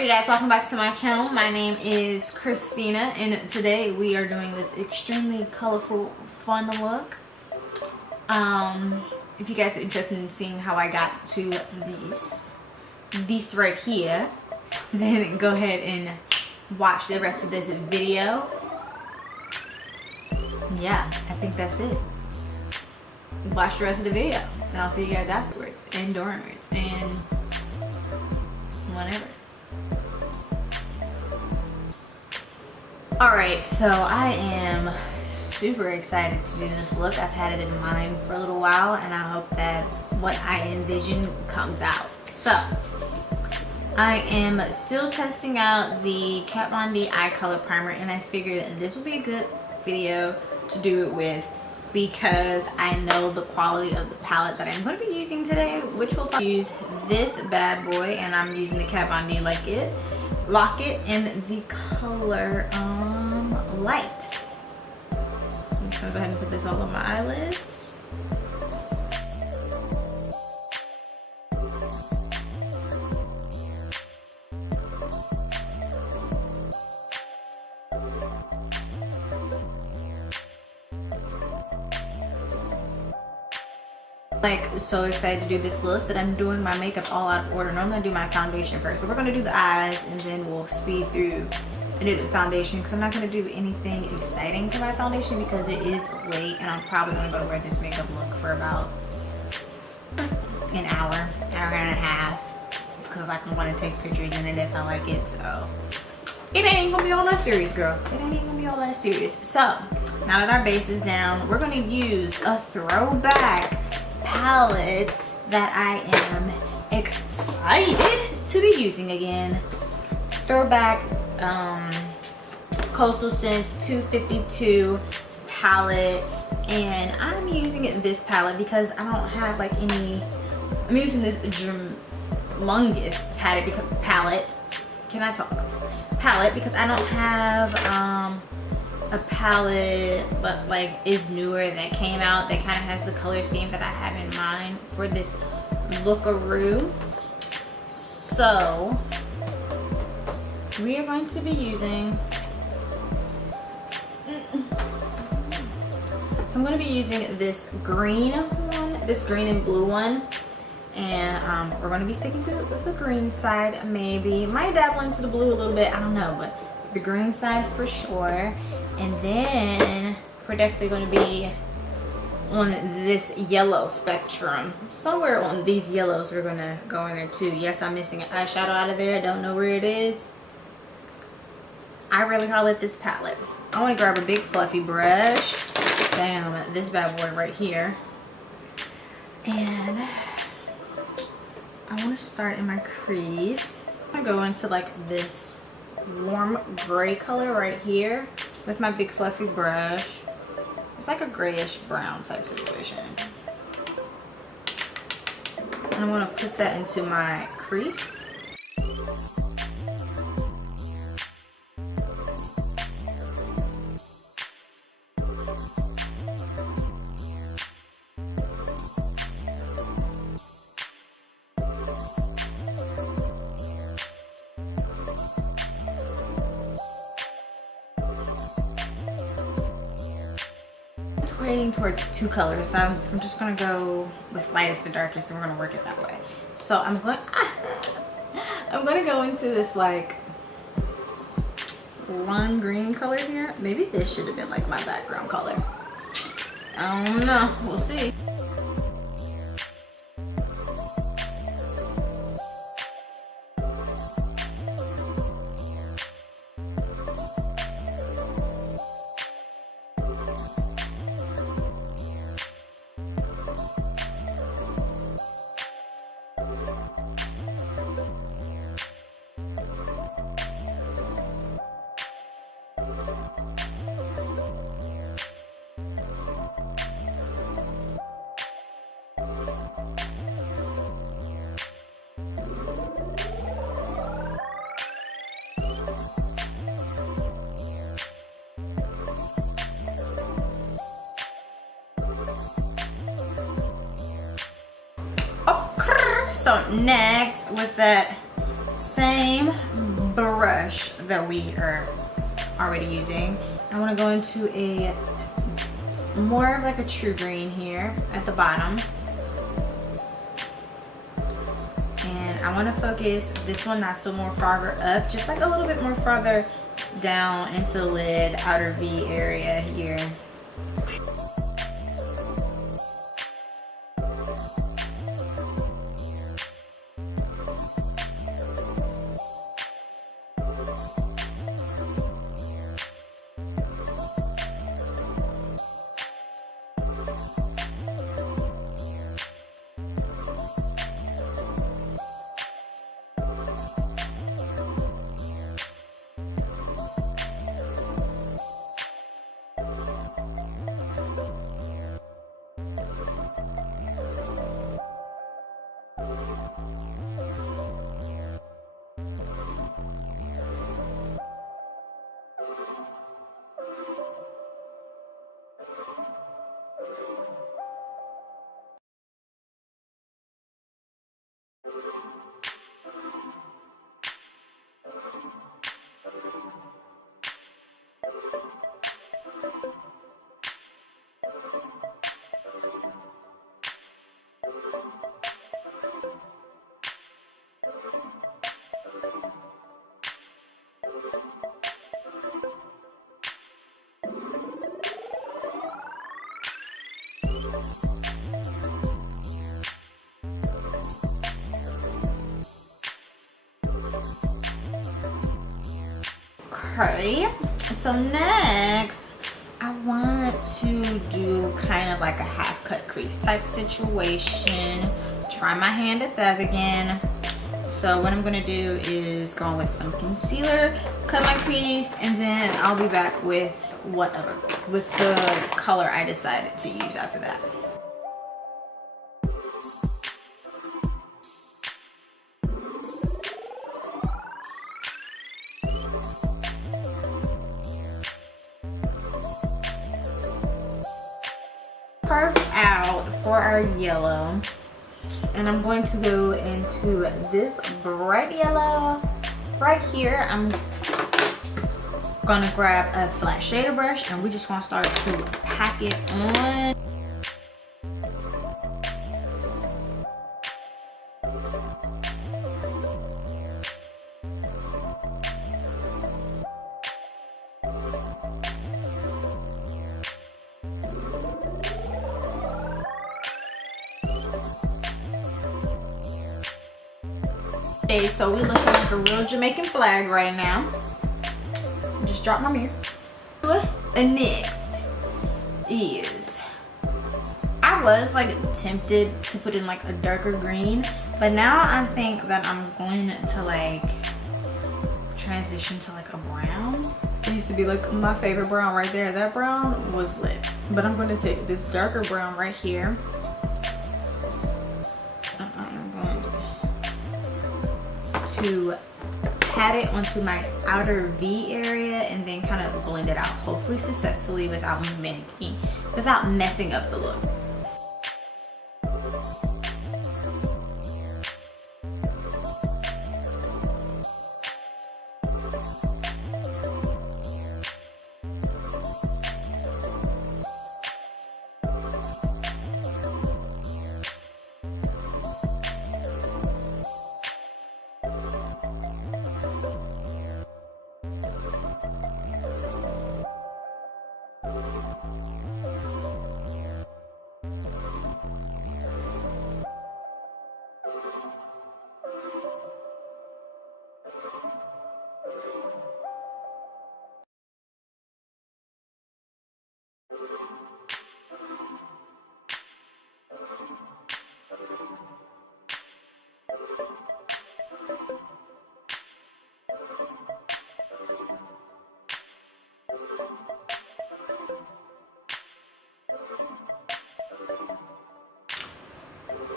up, you guys? Welcome back to my channel. My name is Khrystina, and today we are doing this extremely colorful, fun look. If you guys are interested in seeing how I got to these right here, then go ahead and watch the rest of this video. Yeah, I think that's it. Watch the rest of the video, and I'll see you guys afterwards and duringwards and whatever. Alright, so I am super excited to do this look. I've had it in mind for a little while, and I hope that what I envision comes out. So I am still testing out the Kat Von D eye color primer, and I figured that this would be a good video to do it with because I know the quality of the palette that I'm going to be using today, which will use this bad boy, and I'm using the Kat Von D Lock It in the color Light. I'm just gonna go ahead and put this all on my eyelids. Like, so excited to do this look that I'm doing my makeup all out of order. Normally I do my foundation first, but we're gonna do the eyes and then we'll speed through and do the foundation, because I'm not gonna do anything exciting for my foundation because it is late, and I'm probably gonna go to wear this makeup look for about an hour and a half, because I can want to take pictures in it if I like it. So it ain't even gonna be all that serious, girl. It ain't even gonna be all that serious. So now that our base is down, we're gonna use a throwback palette that I am excited to be using again. Throwback Coastal Scents 252 palette, and I'm using this palette because I don't have like any. I'm using this humongous palette because I don't have a palette but like is newer that came out that kind of has the color scheme that I have in mind for this lookaroo. So we are going to be using this green one, this green and blue one, and we're going to be sticking to the green side. Maybe might dabble into the blue a little bit, I don't know, but the green side for sure. And then we're definitely going to be on this yellow spectrum. Somewhere on these yellows we're going to go in there too. Yes, I'm missing an eyeshadow out of there. I don't know where it is. I really call it this palette. I want to grab a big fluffy brush. Damn, this bad boy right here. And I want to start in my crease. I'm going to go into like this warm gray color right here with my big fluffy brush. It's like a grayish brown type situation. And I'm going to put that into my crease. Waiting towards two colors, so I'm just gonna go with lightest to darkest, and we're gonna work it that way. So I'm gonna go into this like lime green color here. Maybe this should have been like my background color. I don't know, we'll see. So next, with that same brush that we are already using. I want to go into a more of like a true green here at the bottom. And I want to focus this one not so more farther up, just like a little bit more farther down into the lid, outer V area here. Okay, so next I want to do kind of like a half cut crease type situation. Try my hand at that again. So what I'm gonna do is go with some concealer, cut my crease, and then I'll be back with the color I decided to use after that. Carve out for our yellow, and I'm going to go into this bright yellow right here. I'm gonna grab a flat shader brush and we just want to start to pack it on. Okay, so we're looking like a real Jamaican flag right now. Just drop my mirror. And next is, I was like tempted to put in like a darker green, but now I think that I'm going to like transition to like a brown. It used to be like my favorite brown right there. That brown was lit, but I'm going to take this darker brown right here. I'm going to pat it onto my outer V area and then kind of blend it out, hopefully successfully, without messing up the look.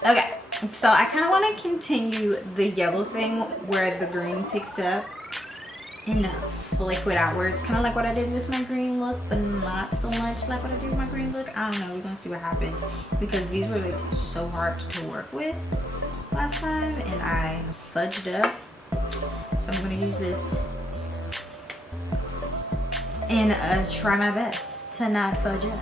Okay, so I kind of want to continue the yellow thing where the green picks up and flick it out, where it's kind of like what I did with my green look, but not so much like what I did with my green look. I don't know, we're gonna see what happens, because these were like so hard to work with last time and I fudged up. So I'm gonna use this and try my best to not fudge up.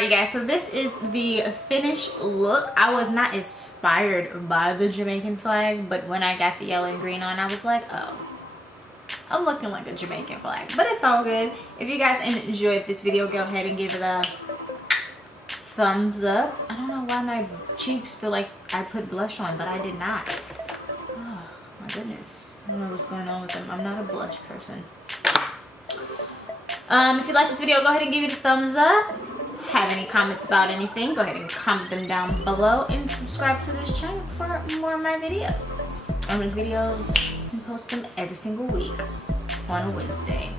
You guys, so this is the finished look. I was not inspired by the Jamaican flag, but when I got the yellow and green on, I was like, oh, I'm looking like a Jamaican flag. But it's all good. If you guys enjoyed this video, go ahead and give it a thumbs up. I don't know why my cheeks feel like I put blush on, but I did not. Oh my goodness, I don't know what's going on with them. I'm not a blush person. If you like this video, go ahead and give it a thumbs up. Have any comments about anything, go ahead and comment them down below, and subscribe to this channel for more of my videos. I make videos and post them every single week on a Wednesday.